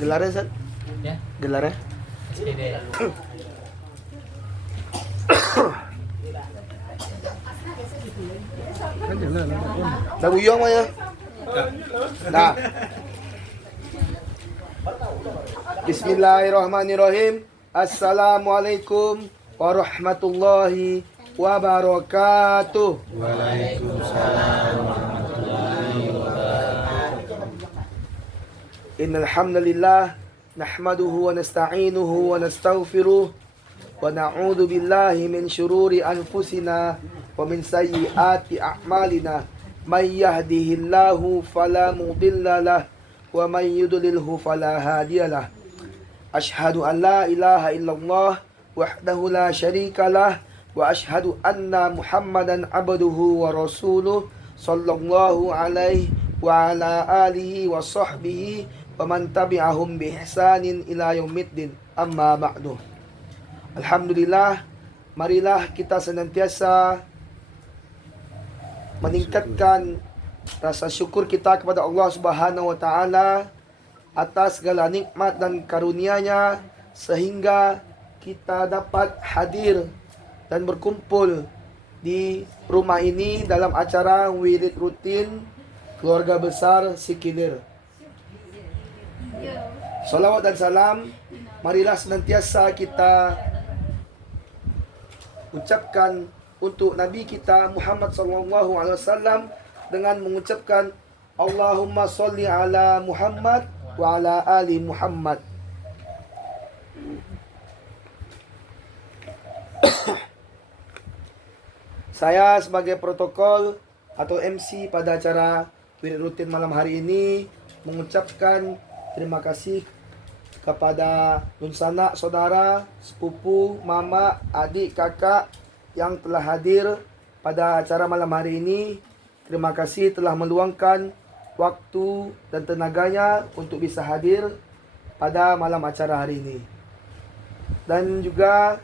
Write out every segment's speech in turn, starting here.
Gelarnya, San? Ya. Gelarnya? SPD. Dah buyong mah ya? Dah. Bismillahirrahmanirrahim. Assalamualaikum warahmatullahi wabarakatuh. Waalaikumsalam warahmatullahi wabarakatuh. Innal hamdalillah nahmaduhu wa nasta'inuhu wa nastaghfiruh wa na'udzu billahi min syururi anfusina wa min sayyiati a'malina. May yahdihillahu fala mudilla lahu wa may yudlilhu fala hadiyalah. Asyhadu an la ilaha illallah wahdahu la syarika lah wa asyhadu anna Muhammadan abduhu wa rasuluh sallallahu alaihi wa ala alihi wa sahbihi wa man tabi'ahum bi ihsanin ila yaumiddin. Amma ba'du. Alhamdulillah, marilah kita senantiasa meningkatkan rasa syukur kita kepada Allah Subhanahu wa taala atas segala nikmat dan karunia-Nya sehingga kita dapat hadir dan berkumpul di rumah ini dalam acara wirid rutin keluarga besar Sikilir. Salawat dan salam marilah senantiasa kita ucapkan untuk Nabi kita Muhammad SAW dengan mengucapkan Allahumma sholli ala Muhammad wa ala ali Muhammad. Saya sebagai protokol atau MC pada acara wirid rutin malam hari ini mengucapkan terima kasih kepada nunsana, saudara, sepupu, mama, adik, kakak yang telah hadir pada acara malam hari ini. Terima kasih telah meluangkan waktu dan tenaganya untuk bisa hadir pada malam acara hari ini. Dan juga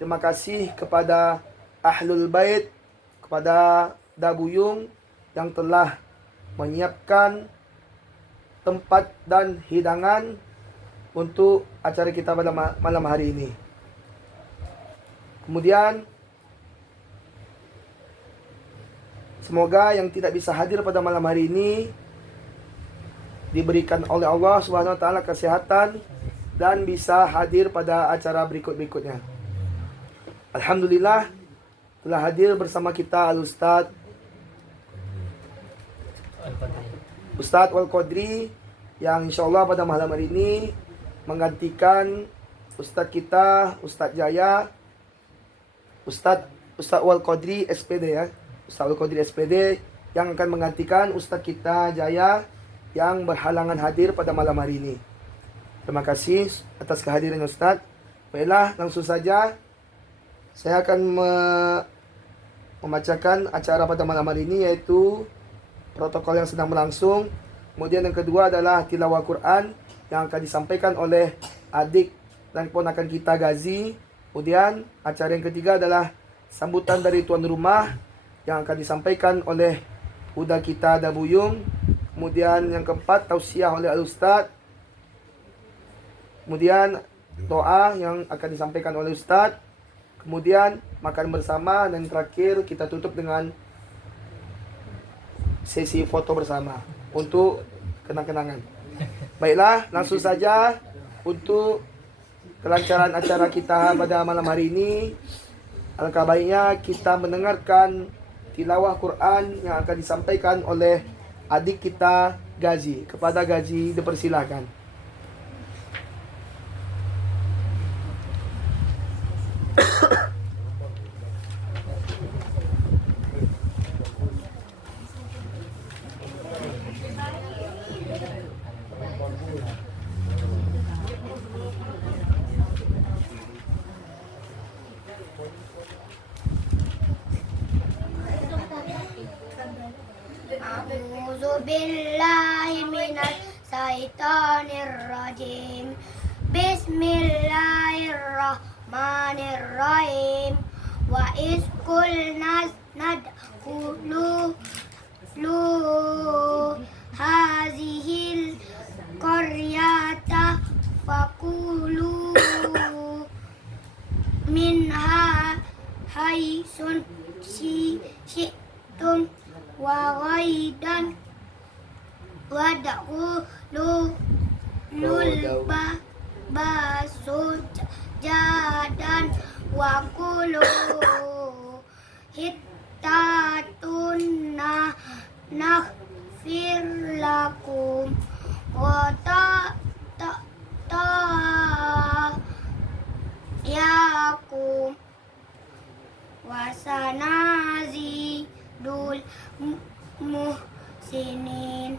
terima kasih kepada Ahlul Bait, kepada Dabuyung yang telah menyiapkan tempat dan hidangan untuk acara kita pada malam hari ini. Kemudian semoga yang tidak bisa hadir pada malam hari ini diberikan oleh Allah Subhanahu wa taala kesehatan dan bisa hadir pada acara berikut-berikutnya. Alhamdulillah telah hadir bersama kita Al-Ustaz Wal Qadri yang insyaallah pada malam hari ini menggantikan Ustaz kita Ustaz Jaya, Ustaz Wal Qadri SPD ya. Ustaz Wal Qadri SPD yang akan menggantikan Ustaz kita Jaya yang berhalangan hadir pada malam hari ini. Terima kasih atas kehadiran Ustaz. Baiklah, langsung saja saya akan membacakan acara pada malam hari ini, yaitu protokol yang sedang berlangsung. Kemudian yang kedua adalah tilawah Quran yang akan disampaikan oleh adik dan ponakan kita Gazi. Kemudian acara yang ketiga adalah sambutan dari tuan rumah yang akan disampaikan oleh budak kita Dabuyung. Kemudian yang keempat tausiah oleh Al-Ustaz. Kemudian doa yang akan disampaikan oleh Ustaz. Kemudian makan bersama dan terakhir kita tutup dengan sesi foto bersama untuk kenang-kenangan. Baiklah, langsung saja untuk kelancaran acara kita pada malam hari ini. Alangkah baiknya kita mendengarkan tilawah Quran yang akan disampaikan oleh adik kita Gazi. Kepada Gazi dipersilahkan. A'udzu billahi minasy syaithanir rajim. Bismillahirrahmanirrahim. Wa iz qulna nadkhulu hazihi wadkhulul basujadan wa qulu hittatun naghfir lakum wa yakum wasanazidul muhsinin.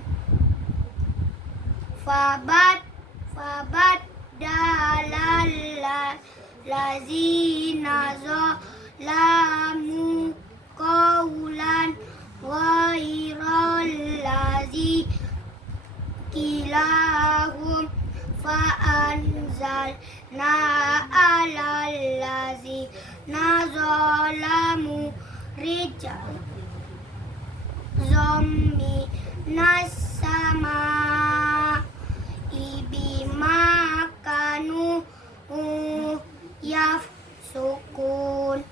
Fabat dalal lazina zalamu qawlan ghairal lazi kilahum fa'anzalna alal lazina zalamu zommi nasama bima kanu yafsukun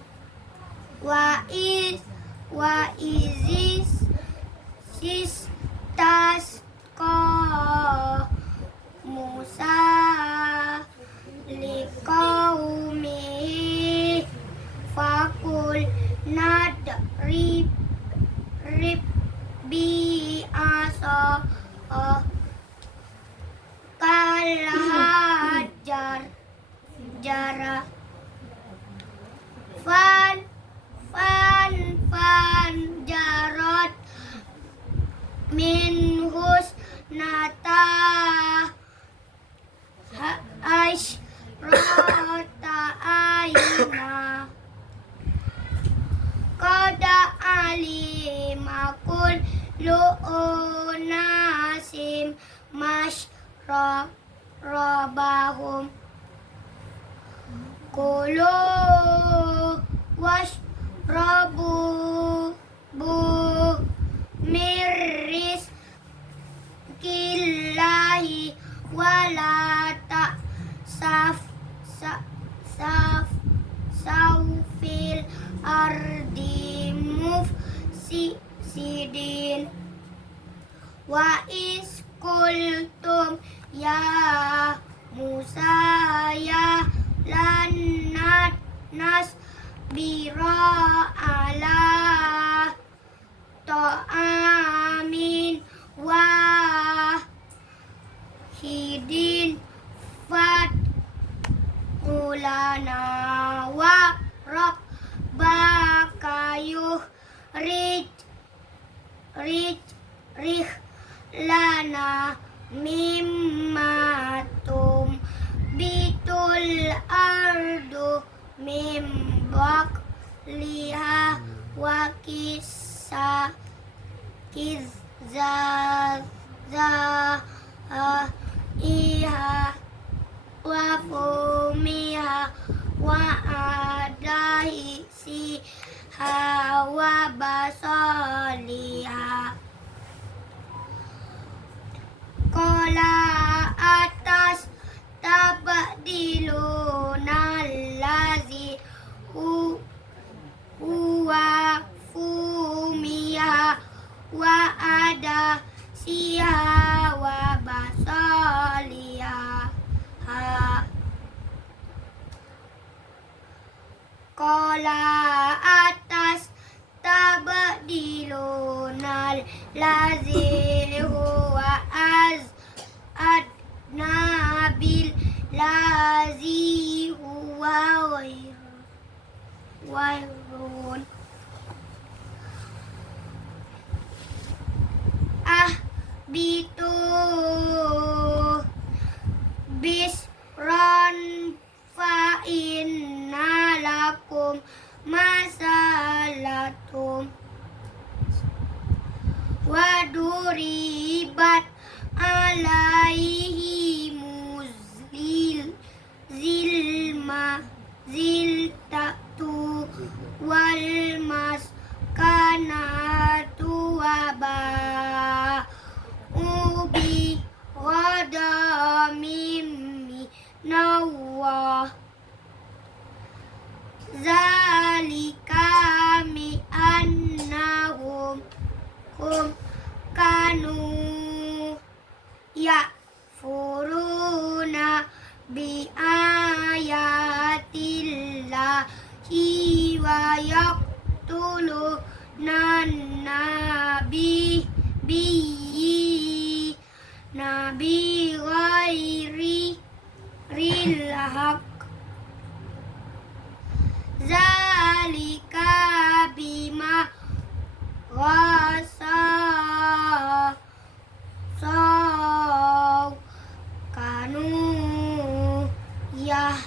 wa izis tasqa Musa liqaumihi fakul nadrib bi asa kalhajar jara fan jarot min husnata asyrata ayna qada alimakul lu'unasim rabahum kulu washrabu mirris killahi wala saufil ardi mufsidin wa iskultum ya Musa ya lanat nasbira ala ta'amin wahidin ulana wa rabbaka rih lana mimma bitul ardu mim liha wa iha wa fumiha wa adahi siha wa basaliha kola atas tabdiluna allazi huwa fumiha wa ada siha wa basaliha kola atas tabdiluna allazi huwa adna bil lazi huwa wairun bitu bisran fa inna lakum masalatum waduribat alaihi ziltatu wal maskanatu waba ubi ghadamim minallah zalika mi annahum kanu yakfuruna bi ayatillahi wa yaqtuluna nabi ghairi haq. Zalika bima wasa kanu ya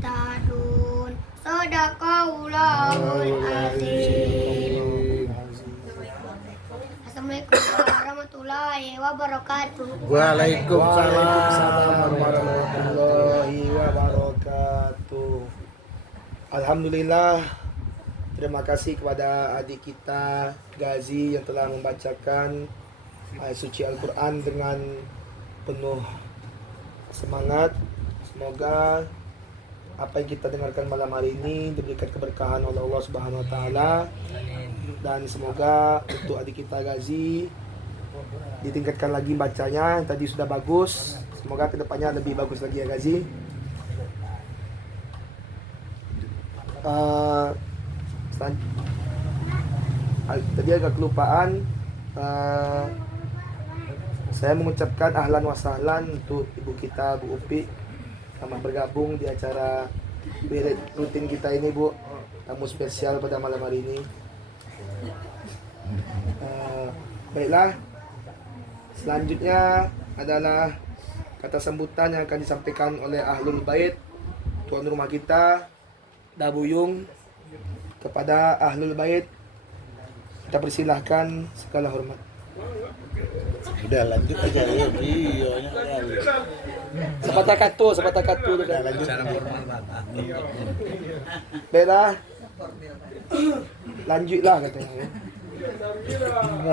tadun. Sadaqallahul azim. Assalamualaikum warahmatullahi wabarakatuh. Waalaikumsalam warahmatullahi wabarakatuh. Alhamdulillah, terima kasih kepada adik kita Gazi yang telah membacakan ayat suci Al-Quran dengan penuh semangat. Semoga apa yang kita dengarkan malam hari ini diberikan keberkahan oleh Allah Subhanahu wa taala, dan semoga untuk adik kita Gazi ditingkatkan lagi bacanya. Tadi sudah bagus, semoga kedepannya lebih bagus lagi ya Gazi. Tadi agak kelupaan, saya mengucapkan ahlan wa sahlan untuk ibu kita Bu Upi selamat bergabung di acara rutin kita ini Bu, tamu spesial pada malam hari ini. Baiklah, selanjutnya adalah kata sambutan yang akan disampaikan oleh Ahlul Bait, tuan rumah kita Dabuyung. Kepada Ahlul Bait kita persilahkan segala hormat. Udah lanjut aja ya, videonya kali. Sepatah katu Udah lanjut cara formal. Baiklah, lanjutlah katanya ya.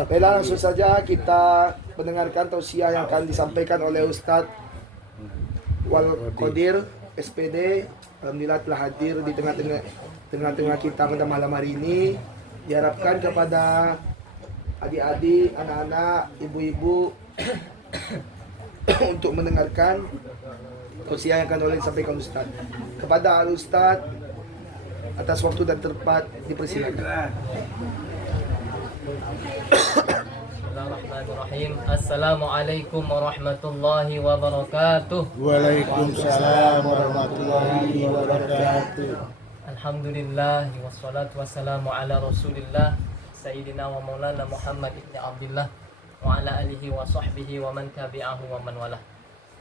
Baiklah, langsung saja kita mendengarkan tausiah yang akan disampaikan oleh Ustadz Wal Qadir SPD. Alhamdulillah telah hadir di tengah-tengah kita pada malam hari ini. Diharapkan kepada adik-adik, anak-anak, ibu-ibu untuk mendengarkan tausiah yang akan disampaikan Ustaz. Kepada Al-Ustaz, atas waktu dan tempat dipersilakan. Bismillahirrahmanirrahim. Assalamualaikum warahmatullahi wabarakatuh. Waalaikumsalam warahmatullahi wabarakatuh. Alhamdulillah wassalatu wassalamu ala Rasulillah Sayyidina wa Maulana Muhammad ibn Abdullah wa ala alihi wa sahbihi wa man tabi'ahu wa man walah.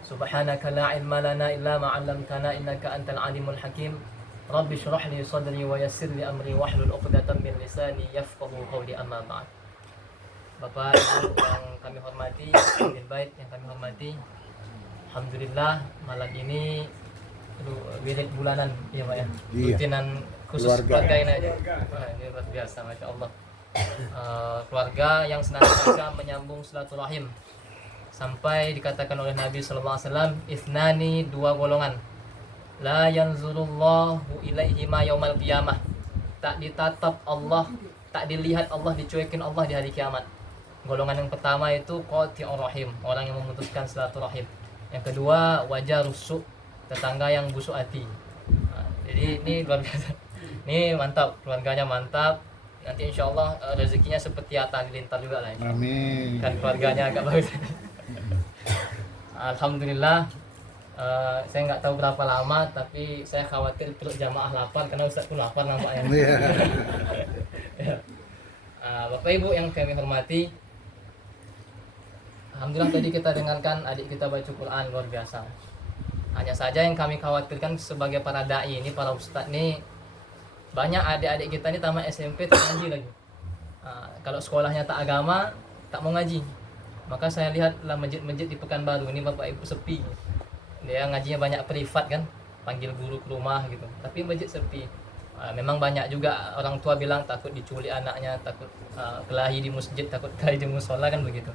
Subhanaka la ilma lana illa ma 'allamtana innaka antal alimul hakim. Rabbi shrah li sadri wa yassir li amri wahlul 'uqdatam min lisani yafqahu qawli, amma ba'd. Bapak Ibu yang kami hormati, Ahlul Bait yang kami hormati, alhamdulillah malam ini wirid bulanan ya Pak ya. Iya. Rutinan khusus Keluarga. keluarga ini aja. Wah, ini luar biasa, masya Allah. Keluarga yang senantiasa menyambung silaturahim sampai dikatakan oleh Nabi SAW, isnani, dua golongan, la yanzurullahu ilaihima yaumal qiyamah, tak ditatap Allah, tak dilihat Allah, dicuekin Allah di hari kiamat. Golongan yang pertama itu qati'ur rahim, orang yang memutuskan silaturahim. Yang kedua wajah rusuk, tetangga yang busuk hati. Jadi ini luar biasa. Ini mantap, keluarganya mantap. Nanti insya Allah rezekinya seperti Atta Halilintar juga lah. Amin. Kan keluarganya agak bagus. Alhamdulillah. Saya nggak tahu berapa lama, tapi saya khawatir perut jamaah lapar karena Ustaz pun lapar nampaknya. Ya. Bapak Ibu yang kami hormati, alhamdulillah tadi kita dengarkan adik kita baca Quran luar biasa. Hanya saja yang kami khawatirkan sebagai para dai ini, para ustadz ini, banyak adik-adik kita ini tamat SMP tak ngaji lagi. Kalau sekolahnya tak agama, tak mau ngaji. Maka saya lihatlah masjid-masjid di Pekanbaru ini Bapak Ibu sepi. Dia ngajinya banyak privat kan, panggil guru ke rumah gitu. Tapi masjid sepi. Memang banyak juga orang tua bilang takut diculik anaknya, takut kelahi di masjid, takut kelahi di musola kan begitu.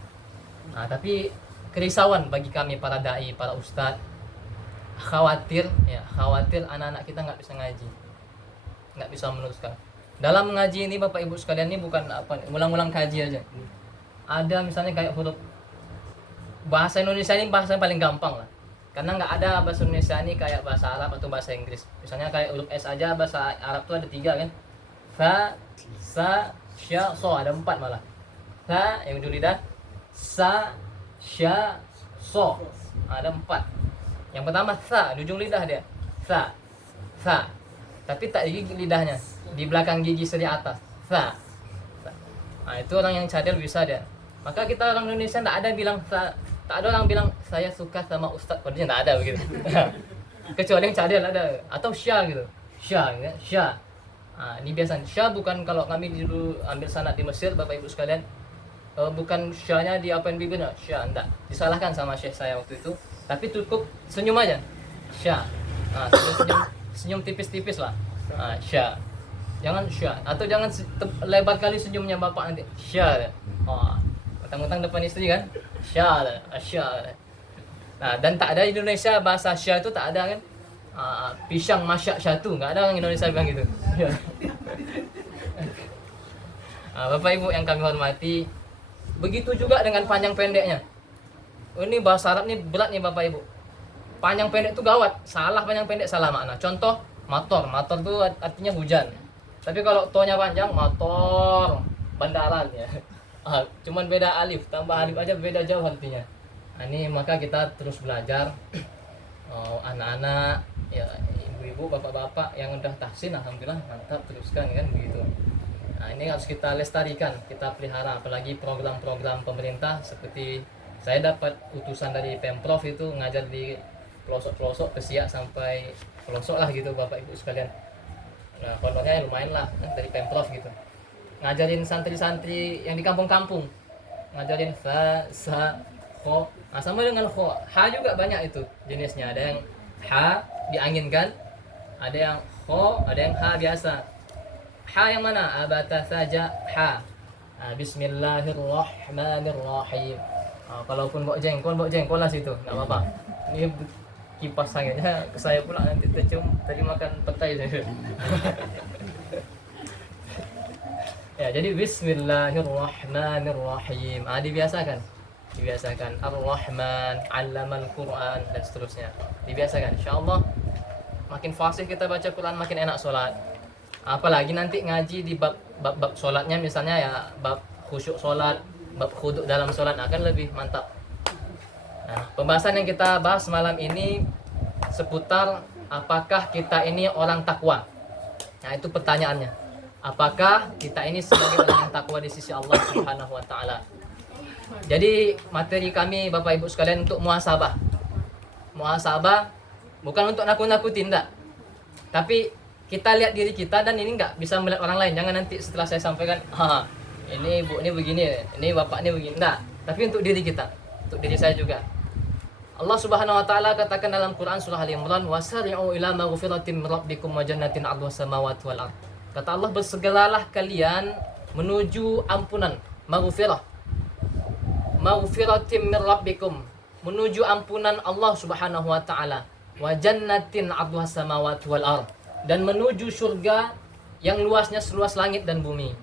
Tapi kerisauan bagi kami para dai, para ustadz, khawatir anak-anak kita nggak bisa ngaji, nggak bisa meneruskan. Dalam mengaji ini Bapak Ibu sekalian, ini bukan apa ulang-ulang kaji aja. Ada misalnya kayak huruf bahasa Indonesia ini bahasa yang paling gampang lah. Karena nggak ada bahasa Indonesia ini kayak bahasa Arab atau bahasa Inggris. Misalnya kayak huruf S aja bahasa Arab tuh ada 3 kan. Fa, sa, sya, so, ada 4 malah. Fa yang ujung lidah, sa, sya, so, ada 4. Yang pertama sa, di ujung lidah dia. Sa, sa. Tapi tak di gigi lidahnya, di belakang gigi seri atas. Sa. Nah, itu orang yang cadel bisa dia. Maka kita orang Indonesia tak ada bilang tak ada orang bilang saya suka sama ustaz, padahal tak ada begitu. Kecuali yang cadel ada, atau syah gitu. Syah ya, syah. Nah, ini biasa. Syah bukan kalau kami dulu ambil sanad di Mesir Bapak Ibu sekalian, bukan syahnya diapain bibirnya, syah enggak. Disalahkan sama syekh saya waktu itu, tapi cukup senyum aja. Syah. Nah, senyum tipis-tipis lah. Nah, syah. Jangan syah, atau jangan lebar kali senyumnya bapak nanti. Syah. Oh, mentang-mentang depan istri kan. Syah. Syah. Nah, dan tak ada di Indonesia bahasa syah itu tak ada kan. Pisang masyak syatu, enggak ada orang Indonesia bilang gitu. Bapak Ibu yang kami hormati, begitu juga dengan panjang pendeknya. Ini bahasa Arab nih berat nih Bapak Ibu. Panjang pendek itu gawat, salah panjang pendek salah makna. Contoh, motor itu artinya hujan. Tapi kalau to-nya panjang, motor, bandaran ya. Cuman beda alif, tambah alif aja beda jauh artinya. Nah, ini maka kita terus belajar. Anak-anak, ya ibu-ibu, bapak-bapak yang udah tahsin, alhamdulillah mantap, teruskan kan begitu. Nah, ini harus kita lestarikan, kita pelihara, apalagi program-program pemerintah seperti saya dapat utusan dari Pemprov itu ngajar di pelosok-pelosok Kesiak sampai pelosok lah gitu Bapak Ibu sekalian. Nah, honornya lumayan lah dari Pemprov gitu. Ngajarin santri-santri yang di kampung-kampung. Ngajarin fa, sa, kho. Nah, sama dengan kho. Ha juga banyak itu jenisnya. Ada yang ha dianginkan, ada yang kho, ada yang ha biasa. Ha yang mana? Abata saja ha. Bismillahirrahmanirrahim. Kalaupun bawa jengkol lah situ, enggak apa-apa. Ini kipas anginnya ke saya pula nanti tercium tadi makan petai saya. Ya, jadi bismillahirrahmanirrahim. Dibiasakan. Ar-Rahman, 'allamal Qur'an dan seterusnya. Dibiasakan. Insyaallah makin fasih kita baca Quran makin enak salat. Apalagi nanti ngaji di bab salatnya misalnya ya bab khusyuk salat, bab khuduk dalam salat akan lebih mantap. Nah, pembahasan yang kita bahas malam ini seputar apakah kita ini orang takwa. Nah, itu pertanyaannya. Apakah kita ini sebagai orang yang takwa di sisi Allah Subhanahu wa taala? Jadi, materi kami Bapak Ibu sekalian untuk muhasabah. Muhasabah bukan untuk nakut-nakutin enggak. Tapi kita lihat diri kita dan ini enggak bisa melihat orang lain. Jangan nanti setelah saya sampaikan, ini ibu ini begini, ini bapak ini begini. Enggak, tapi untuk diri kita, untuk diri saya juga. Allah Subhanahu wa taala katakan dalam Quran surah Ali Imran, "Wasari'u ila maghfiratin min rabbikum wa jannatin 'arduha samawati wal ard." Kata Allah, bersegeralah kalian menuju ampunan, maghfiratin min rabbikum, menuju ampunan Allah Subhanahu wa taala, wa jannatin 'arduha samawati wal ard, dan menuju surga yang luasnya seluas langit dan bumi.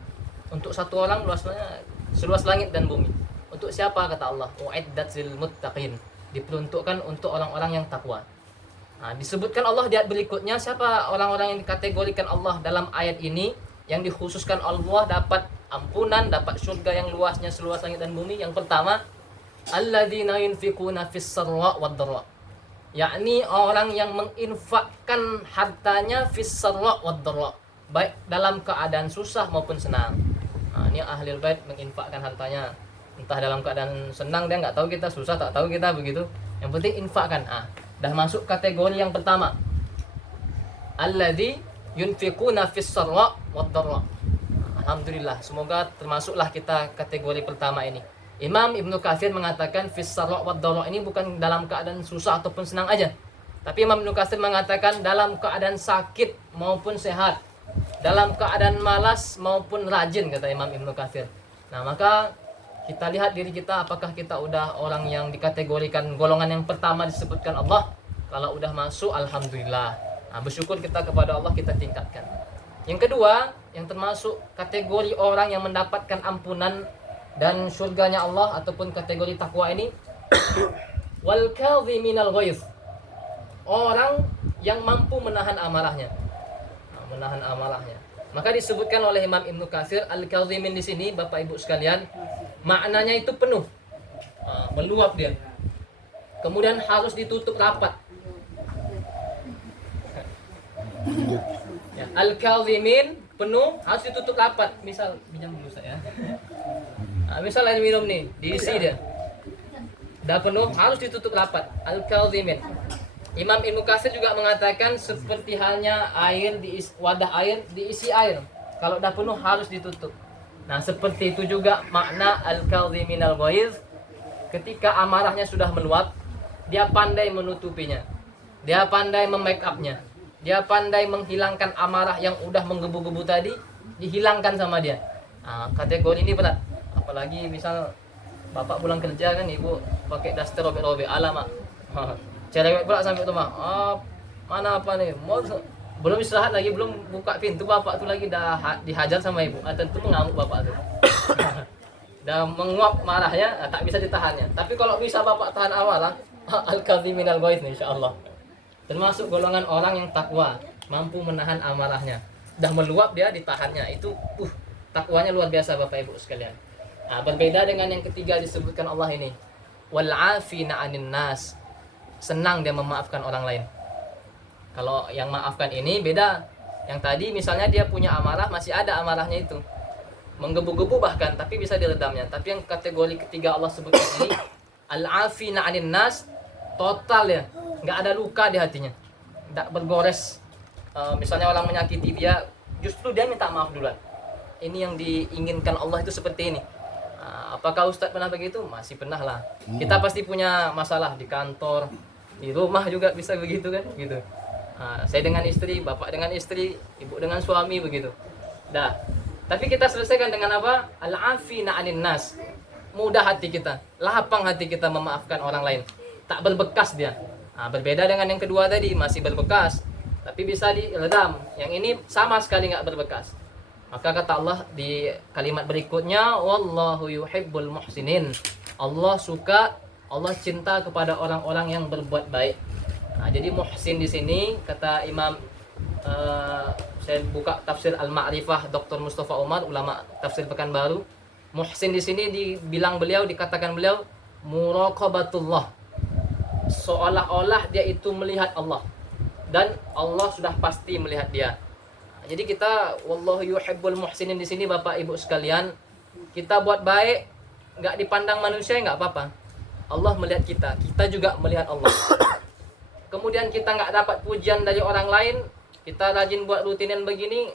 Untuk satu orang luasnya seluas langit dan bumi. Untuk siapa kata Allah? Uiddat lil muttaqin, diperuntukkan untuk orang-orang yang takwa. Nah, disebutkan Allah di ayat berikutnya siapa orang-orang yang dikategorikan Allah dalam ayat ini yang dikhususkan Allah dapat ampunan, dapat surga yang luasnya seluas langit dan bumi. Yang pertama, alladzina yunfiquna fis sarra wad dharra, yakni orang yang menginfakkan hartanya fis sarra wad dharra, baik dalam keadaan susah maupun senang. Nah, ini ahlul bait menginfakkan hartanya, entah dalam keadaan senang dia enggak tahu kita, susah tak tahu kita begitu. Yang penting infakkan. Dah masuk kategori yang pertama. Alladzi yunfiquna fis sarra wad dharra. Alhamdulillah, semoga termasuklah kita kategori pertama ini. Imam Ibnu Katsir mengatakan fis sarra wad dharra ini bukan dalam keadaan susah ataupun senang aja. Tapi Imam Ibnu Katsir mengatakan dalam keadaan sakit maupun sehat, dalam keadaan malas maupun rajin, kata Imam Ibnu Katsir. Nah, maka kita lihat diri kita apakah kita udah orang yang dikategorikan golongan yang pertama disebutkan Allah. Kalau udah masuk, alhamdulillah. Nah, bersyukur kita kepada Allah, kita tingkatkan. Yang kedua, yang termasuk kategori orang yang mendapatkan ampunan dan surganya Allah ataupun kategori takwa ini, Wal kadhiminal ghaiz. Orang yang mampu menahan amarahnya. Nah, menahan amarahnya. Maka disebutkan oleh Imam Ibnu Katsir al-kadhimin di sini Bapak Ibu sekalian, maknanya itu penuh. Meluap dia. Kemudian harus ditutup rapat. Ya, al-kadhimin penuh harus ditutup rapat. Misal pinjam dulu saya. Nah, misal air minum nih, diisi dia. Dah penuh harus ditutup rapat. Al-kadhimin. Imam Ibnu Katsir juga mengatakan seperti halnya air wadah air diisi air. Kalau dah penuh harus ditutup. Nah, seperti itu juga makna al-kadhiminal ghaiz. Ketika amarahnya sudah meluap, dia pandai menutupinya. Dia pandai memake up-nya. Dia pandai menghilangkan amarah yang udah menggebu-gebu tadi, dihilangkan sama dia. Nah, kategori ini berat. Apalagi misal bapak pulang kerja kan, ibu pakai daster robek-robek, alamak. Cerewet pula sampai rumah. Mana apa nih? Belum istirahat lagi, belum buka pintu, bapak tu lagi dah dihajar sama ibu. Tentu mengamuk bapak tu. Dah menguap marahnya, tak bisa ditahannya. Tapi kalau bisa bapak tahan amarah, al-kadhiminal ghaiz insyaallah. Termasuk golongan orang yang takwa, mampu menahan amarahnya. Dah meluap dia ditahannya. Itu takwanya luar biasa Bapak Ibu sekalian. Nah, berbeda dengan yang ketiga disebutkan Allah ini. Wal 'afina 'anin nas. Senang dia memaafkan orang lain. Kalau yang maafkan ini beda. Yang tadi misalnya dia punya amarah, masih ada amarahnya itu. Menggebu-gebu bahkan, tapi bisa diredamnya. Tapi yang kategori ketiga Allah sebutkan ini, al-'afina 'anin nas, total ya. Nggak ada luka di hatinya. Nggak bergores. Misalnya orang menyakiti dia, justru dia minta maaf duluan. Ini yang diinginkan Allah itu seperti ini. Apakah Ustadz pernah begitu? Masih pernah lah. Kita pasti punya masalah di kantor, di rumah juga bisa begitu kan, gitu. Saya dengan istri, bapak dengan istri, ibu dengan suami begitu. Dah. Tapi kita selesaikan dengan apa? Al-'afina 'anin nas. Mudah hati kita, lapang hati kita memaafkan orang lain. Tak berbekas dia. Berbeda dengan yang kedua tadi, masih berbekas, tapi bisa diredam. Yang ini sama sekali nggak berbekas. Maka kata Allah di kalimat berikutnya, wallahu yuhibbul muhsinin. Allah suka, Allah cinta kepada orang-orang yang berbuat baik. Jadi muhsin di sini kata Imam saya buka tafsir Al-Ma'rifah Dr. Mustafa Umar, ulama tafsir Pekanbaru. Muhsin di sini dikatakan beliau muraqabatullah. Seolah-olah dia itu melihat Allah dan Allah sudah pasti melihat dia. Jadi kita wallahu yuhibbul muhsinin di sini Bapak Ibu sekalian, kita buat baik enggak dipandang manusia enggak apa-apa. Allah melihat kita, kita juga melihat Allah. Kemudian kita enggak dapat pujian dari orang lain, kita rajin buat rutinian begini,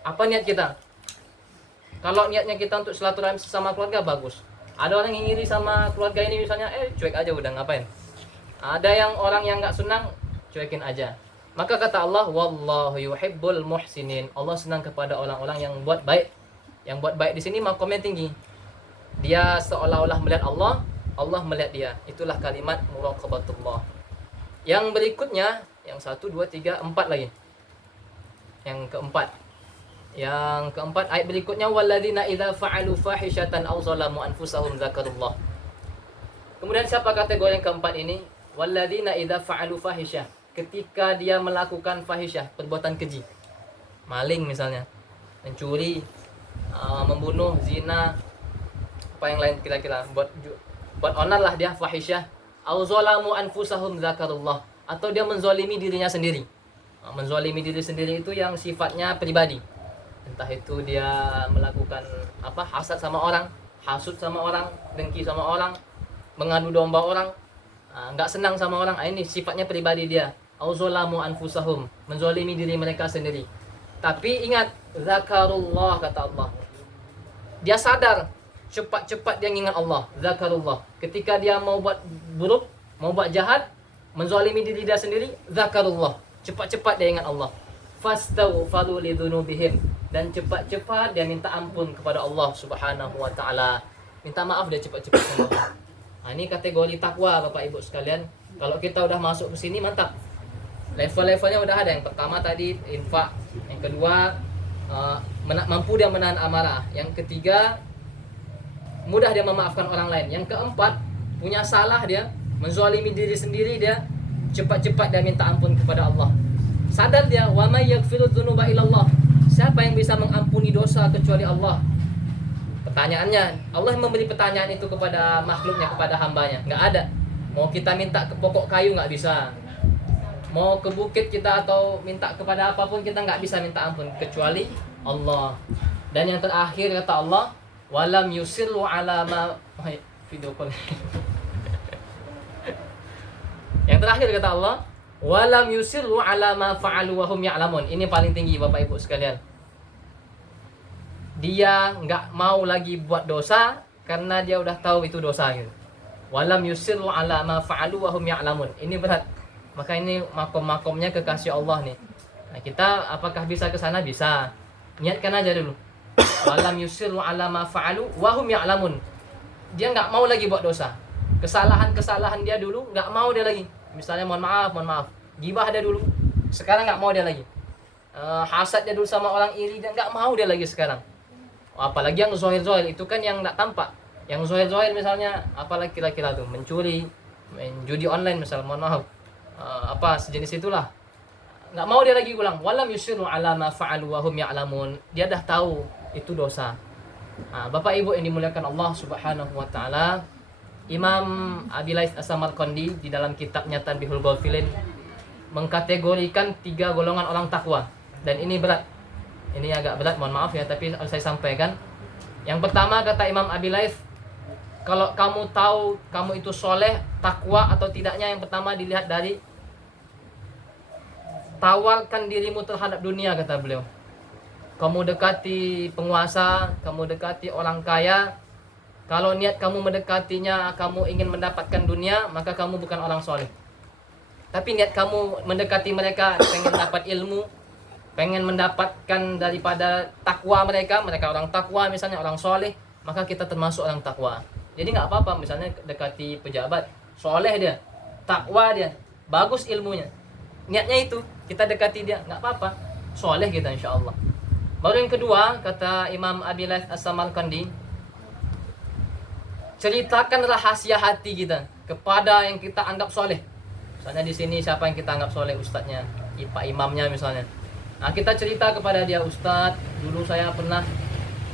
apa niat kita? Kalau niatnya kita untuk silaturahmi sesama keluarga bagus. Ada orang yang iri sama keluarga ini misalnya, cuek aja udah ngapain. Ada yang orang yang enggak senang, cuekin aja. Maka kata Allah, wallahu yuhibbul muhsinin. Allah senang kepada orang-orang yang buat baik. Yang buat baik di sini makomnya tinggi. Dia seolah-olah melihat Allah, Allah melihat dia. Itulah kalimat muraqabatullah. Yang berikutnya, yang 1, 2, 3, 4 lagi. Yang keempat ayat berikutnya, walladzina idza fa'alu fahishatan aw zalamu anfusahum dzakarullah. Kemudian siapa kategori yang keempat ini? Walladzina idza fa'alu fahisyah. Ketika dia melakukan fahisyah, perbuatan keji, maling misalnya, mencuri, membunuh, zina, apa yang lain kira-kira, buat onar lah dia fahisyah, au zalamu anfusahum dzakarullah, atau dia menzolimi dirinya sendiri. Menzolimi diri sendiri itu yang sifatnya pribadi, entah itu dia melakukan hasad sama orang, hasud sama orang, dengki sama orang, mengadu domba orang, nggak senang sama orang. Ini sifatnya pribadi dia. Auzolamu anfusahum, menzolimi diri mereka sendiri. Tapi ingat, zakarullah kata Allah. Dia sadar, cepat-cepat dia ingat Allah, zakarullah. Ketika dia mau buat buruk, mau buat jahat, menzolimi diri dia sendiri, zakarullah. Cepat-cepat dia ingat Allah. Fastaghfiru lidzunubihim, dan cepat-cepat dia minta ampun kepada Allah Subhanahu wa taala. Minta maaf dia cepat-cepat sama Allah. Ini kategori takwa Bapak Ibu sekalian. Kalau kita udah masuk ke sini mantap. Level-levelnya udah ada. Yang pertama tadi infak, yang kedua mampu dia menahan amarah, yang ketiga mudah dia memaafkan orang lain, yang keempat punya salah dia, menzalimi diri sendiri dia, cepat-cepat dia minta ampun kepada Allah. Sadar dia, wa may yaghfiru dzunuba illallah. Siapa yang bisa mengampuni dosa kecuali Allah? Pertanyaannya, Allah memberi pertanyaan itu kepada makhluknya, kepada hambanya. Nggak ada. Mau kita minta ke pokok kayu nggak bisa. Mau ke bukit kita atau minta kepada apapun kita nggak bisa minta ampun kecuali Allah. Dan yang terakhir kata Allah, walam yusirru ala ma video call. Yang terakhir kata Allah, walam yusirru ala ma fa'alu wa hum ya'lamun. Ini paling tinggi Bapak Ibu sekalian. Dia nggak mau lagi buat dosa karena dia udah tahu itu dosa gitu. Walam yusirru ala ma fa'alu wa hum ya'lamun. Ini berat. Maka ini makom-makomnya kekasih Allah nih. Nah, kita apakah bisa ke sana? Bisa. Niatkan aja dulu. Walam yusirru ala ma fa'alu wa hum ya'lamun. Dia nggak mau lagi buat dosa. Kesalahan-kesalahan dia dulu nggak mau dia lagi. Misalnya mohon maaf. Gibah dia dulu. Sekarang nggak mau dia lagi. Hasad dia dulu sama orang iri, dia nggak mau dia lagi sekarang. Apalagi yang zohir-zohir itu kan yang nggak tampak. Yang zohir-zohir misalnya apalagi kira-kira tuh mencuri, main judi online misalnya, mohon maaf. Apa sejenis itulah. Nggak mau dia lagi ulang. Walam yusiru ala ma fa'alu wa hum ya'lamun. Dia dah tahu itu dosa. Bapak Ibu yang dimuliakan Allah Subhanahu wa taala, Imam Abi Laits As-Samarqandi di dalam kitabnya Tanbihul Ghafilin mengkategorikan 3 golongan orang takwa. Dan ini berat. Ini agak berat, mohon maaf ya, tapi harus saya sampaikan. Yang pertama kata Imam Abi Laits, kalau kamu tahu kamu itu soleh, takwa atau tidaknya, yang pertama dilihat dari tawarkan dirimu terhadap dunia, kata beliau. Kamu dekati penguasa, kamu dekati orang kaya. Kalau niat kamu mendekatinya, kamu ingin mendapatkan dunia, maka kamu bukan orang soleh. Tapi niat kamu mendekati mereka, pengen dapat ilmu, pengen mendapatkan daripada takwa mereka orang takwa misalnya, orang soleh, maka kita termasuk orang takwa. Jadi nggak apa-apa misalnya dekati pejabat, soleh dia, takwa dia, bagus ilmunya. Niatnya itu, kita dekati dia, nggak apa-apa, soleh kita insya Allah. Baru yang kedua, kata Imam Abi Laits As-Samarqandi, ceritakan rahasia hati kita kepada yang kita anggap soleh. Misalnya di sini siapa yang kita anggap soleh, ustadznya, pak imamnya misalnya. Nah, kita cerita kepada dia, Ustadz, dulu saya pernah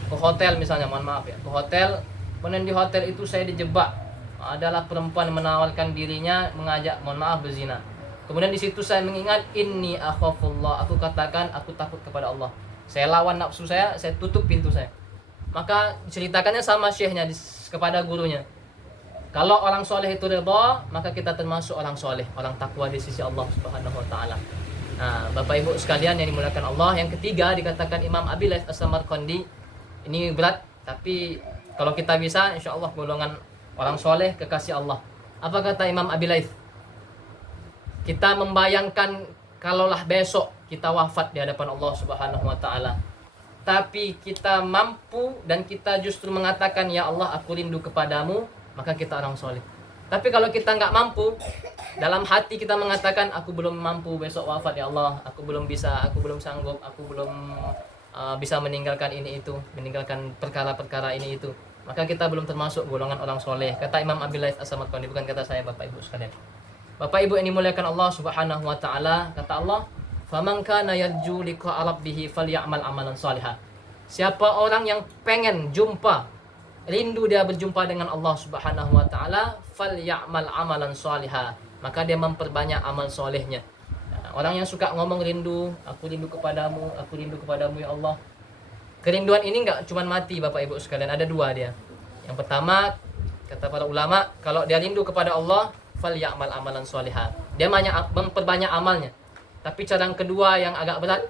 ke hotel misalnya, mohon maaf ya, ke hotel, kemudian di hotel itu saya dijebak. Adalah perempuan menawarkan dirinya mengajak, mohon maaf, berzina. Kemudian di situ saya mengingat, inni akhafullah, aku katakan aku takut kepada Allah. Saya lawan nafsu saya tutup pintu saya. Maka ceritakannya sama syekhnya kepada gurunya. Kalau orang soleh itu redha, maka kita termasuk orang soleh, orang takwa di sisi Allah Subhanahu wa taala. Nah, Bapak Ibu sekalian yang dimuliakan Allah, yang ketiga dikatakan Imam Abi Laits As-Samarqandi, ini berat, tapi kalau kita bisa, insya Allah golongan orang soleh kekasih Allah. Apa kata Imam Abi Laits? Kita membayangkan kalaulah besok kita wafat di hadapan Allah Subhanahu wa taala, tapi kita mampu dan kita justru mengatakan, ya Allah, aku rindu kepadamu, maka kita orang soleh. Tapi kalau kita nggak mampu, dalam hati kita mengatakan, aku belum mampu besok wafat ya Allah, aku belum bisa, aku belum sanggup, aku belum bisa meninggalkan ini itu, meninggalkan perkara-perkara ini itu, maka kita belum termasuk golongan orang soleh. Kata Imam Abi Laits As-Samarqandi, bukan kata saya Bapak Ibu sekalian. Bapak Ibu yang dimuliakan Allah Subhanahu wa taala, kata Allah, "Faman kana yarju liqa'a rabbih falyamal amalan shalihan." Siapa orang yang pengen jumpa, rindu dia berjumpa dengan Allah Subhanahu wa taala, falyamal amalan shalihan, maka dia memperbanyak amal solehnya. Orang yang suka ngomong rindu, aku rindu kepadamu ya Allah. Kerinduan ini enggak cuma mati Bapak Ibu sekalian, ada dua dia. Yang pertama, kata para ulama, kalau dia rindu kepada Allah, falyamal amalan shalihan, dia memperbanyak amalnya. Tapi cara yang kedua yang agak berat,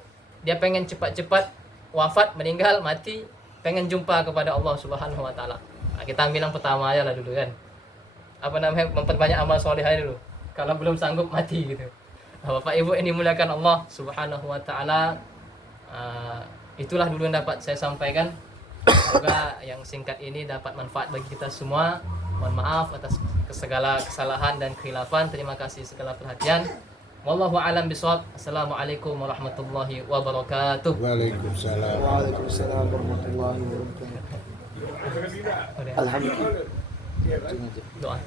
dia pengen cepat-cepat wafat, meninggal, mati, pengen jumpa kepada Allah Subhanahu wa taala. Nah, kita ambil yang pertama aja lah dulu kan. Apa namanya, memperbanyak amal soleh aja dulu. Kalau belum sanggup mati gitu. Nah, Bapak Ibu yang dimuliakan Allah Subhanahu wa taala, itulah dulu yang dapat saya sampaikan. Semoga yang singkat ini dapat manfaat bagi kita semua. Mohon maaf atas segala kesalahan dan khilafan. Terima kasih segala perhatian. Wallahu a'lam bishawab. Assalamualaikum warahmatullahi wabarakatuh. Waalaikumsalam. Waalaikumsalam warahmatullahi wabarakatuh. Alhamdulillah. Doa.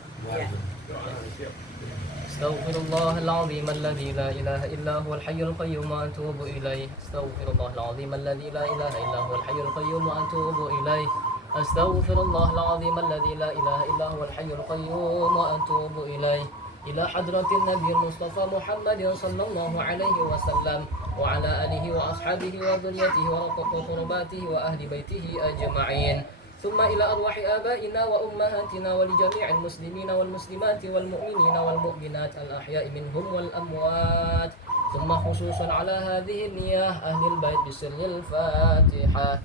Astaghfirullahaladzim alladzi la ilaha illa huwal hayyul qayyum wa atubu ilaih. Astaghfirullahaladzim alladzi la ilaha illa huwal hayyul qayyum wa atubu ilaih. Astaghfirullahaladzim alladzi la ilaha illa huwal hayyul qayyum wa atubu ilaih. إلى حضرة النبي المصطفى محمد صلى الله عليه وسلم وعلى آله وأصحابه وذريته وقرباته وأهل بيته أجمعين ثم إلى أرواح آبائنا وأمهاتنا ولجميع المسلمين والمسلمات والمؤمنين والمؤمنات الأحياء منهم والأموات ثم خصوصا على هذه النية أهل البيت بسر الفاتحة.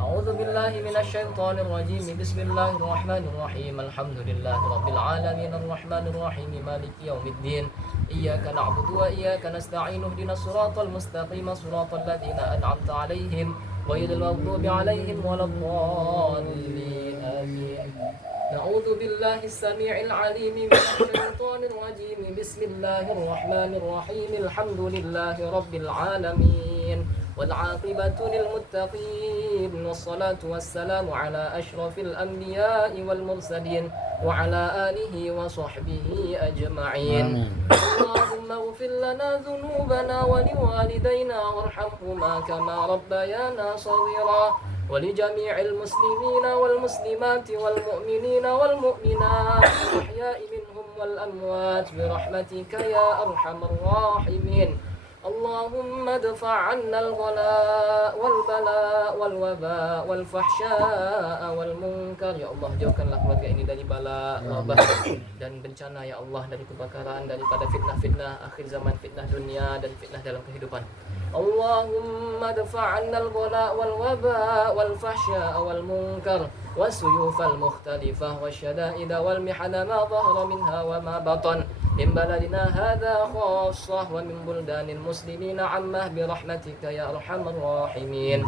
أعوذ بالله من الشيطان الرجيم. بسم الله الرحمن الرحيم. الحمد لله رب العالمين الرحمن الرحيم مالك يوم الدين. إياك نعبد وإياك نستعين اهدنا الصراط المستقيم صراط الذين أنعمت عليهم غير المغضوب عليهم ولا الضالين آمين. نعوذ بالله السميع العليم من الشيطان الرجيم. بسم الله الرحمن الرحيم. الحمد لله رب العالمين والعاقبة للمتقين والصلاة والسلام على أشرف الأنبياء والمرسلين وعلى آله وصحبه أجمعين. اللهم اغفر لنا ذنوبنا ولوالدينا وارحمهما كما ربيانا صغيرا ولجميع المسلمين والمسلمات والمؤمنين والمؤمنات الأحياء منهم والأموات برحمتك يا أرحم الراحمين. اللهم ادفع عنا الغلاء والبلاء والوباء والفحشاء والmunkar. Ya Allah, jauhkanlah keluarga ini dari bala, wabah dan bencana ya Allah, dari kebakaran, daripada fitnah-fitnah akhir zaman, fitnah dunia dan fitnah dalam kehidupan. Allahumma adfa' 'anna al-ghala wal waba wal fahsya wal munkar والسيوف المختلفة والشدائد والمحن ما ظهر منها وما بطن من بلدنا هذا خاصة ومن بلدان المسلمين عامة برحمتك يا أرحم الراحمين.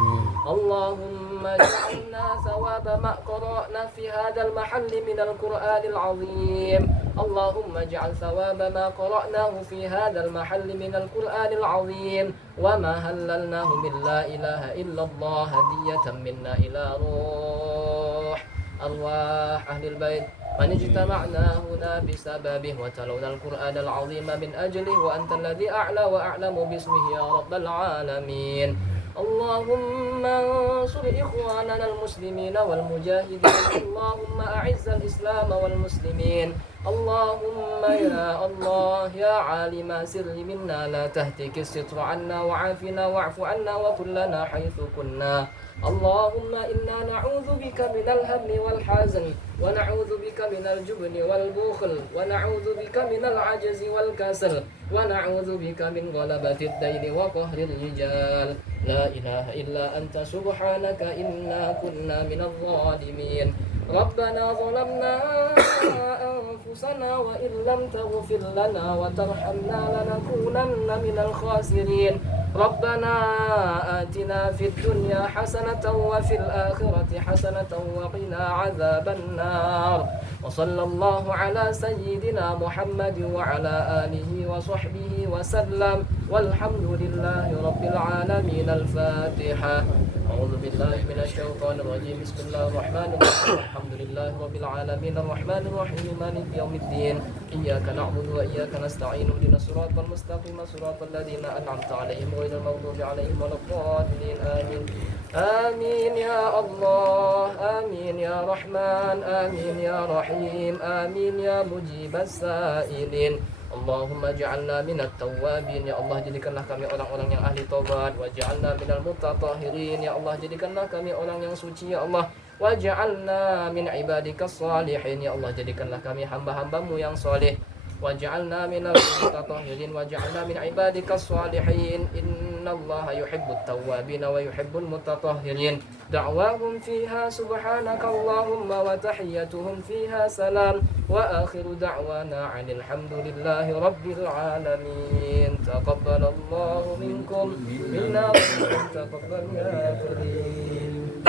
اللهم اجعلنا ثواب ما قرأنا في هذا المحل من القرآن العظيم. اللهم اجعل ثواب ما قرأناه في هذا المحل من القرآن العظيم وما هللناه من لا إله إلا الله هدية منا إلى روح أرواح أهل البيت من اجتمعنا هنا بسببه وتلونا القرآن العظيم من أجله وأنت الذي أعلى وأعلم باسمه يا رب العالمين. اللهم انصر إخواننا المسلمين والمجاهدين. اللهم أعز الإسلام والمسلمين. اللهم يا الله يا عالم سر منا لا تهتك الستر عنا وعافنا واعف عنا وكلنا حيث كنا. اللهم إنا نعوذ بك من الهم والحزن ونعوذ بك من الجبن والبخل ونعوذ بك من العجز والكسل ونعوذ بك من غلبة الدين وقهر الرجال. لا إله إلا أنت سبحانك إنا كنا من الظالمين. ربنا ظلمنا أنفسنا وإن لم تغفر لنا وترحمنا لنكونن من الخاسرين. ربنا آتنا في الدنيا حسنة وفي الآخرة حسنة وقنا عذاب النار. وصلى الله على سيدنا محمد وعلى آله وصحبه وسلم والحمد لله رب العالمين. الفاتحة. أعوذ بالله من الشيطان الرجيم. بسم الله الرحمن الرحيم. الحمد لله رب العالمين الرحمن الرحيم مالك يوم الدين. إياك نعبد وإياك نستعين اهدنا الصراط المستقيم صراط الذين أنعمت عليهم غير المغضوب عليهم ولا الضالين آمين. آمين يا الله آمين يا رحمن آمين يا رحيم آمين يا مجيب السائلين. Allahumma ja'alna minat tawabin. Ya Allah, jadikanlah kami orang-orang yang ahli taubat. Waj'alna minal mutatahhirin. Ya Allah, jadikanlah kami orang yang suci. Ya Allah, waj'alna min ibadikas salihin. Ya Allah, jadikanlah kami hamba-hambamu yang soleh. Waj'alna minal mutatahhirin. Waj'alna min ibadikas salihin. Innallaha yuhibbut tawabin wa yuhibbul mutatahhirin. Da'wahum fiha subhanaka Allahumma wa tahiyyatuhum fiha salam. Wa akhiru da'wana 'anil hamdulillahi rabbil alamin. Taqabbalallahu minkum minna wa minkum taqabbal ya karim.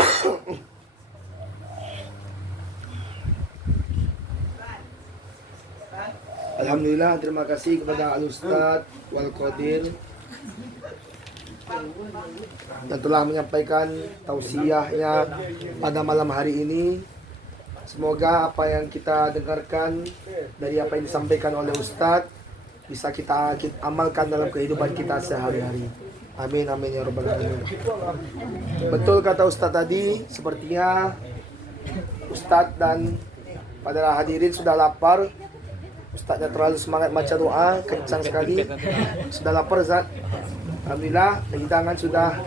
Alhamdulillah, terima kasih kepada Al-Ustadz Wal Qadir yang telah menyampaikan tausiahnya pada malam hari ini. Semoga apa yang kita dengarkan dari apa yang disampaikan oleh Ustadz bisa kita amalkan dalam kehidupan kita sehari-hari. Amin amin ya rabbal alamin. Betul kata Ustadz tadi, sepertinya Ustadz dan pada hadirin sudah lapar. Ustadznya terlalu semangat baca doa, kencang sekali. Sudah lapar Ustadz. Alhamdulillah, hidangan sudah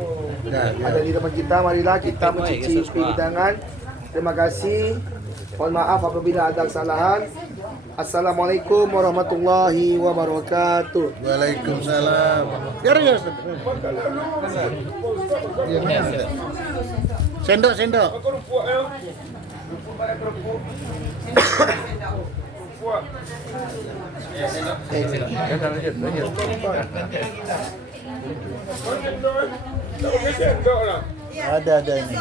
ada di depan kita. Marilah kita mencicipi hidangan. Terima kasih. Mohon maaf apabila ada kesalahan. Assalamualaikum warahmatullahi wabarakatuh. Waalaikumsalam. Ya. Sendok. Ada ini.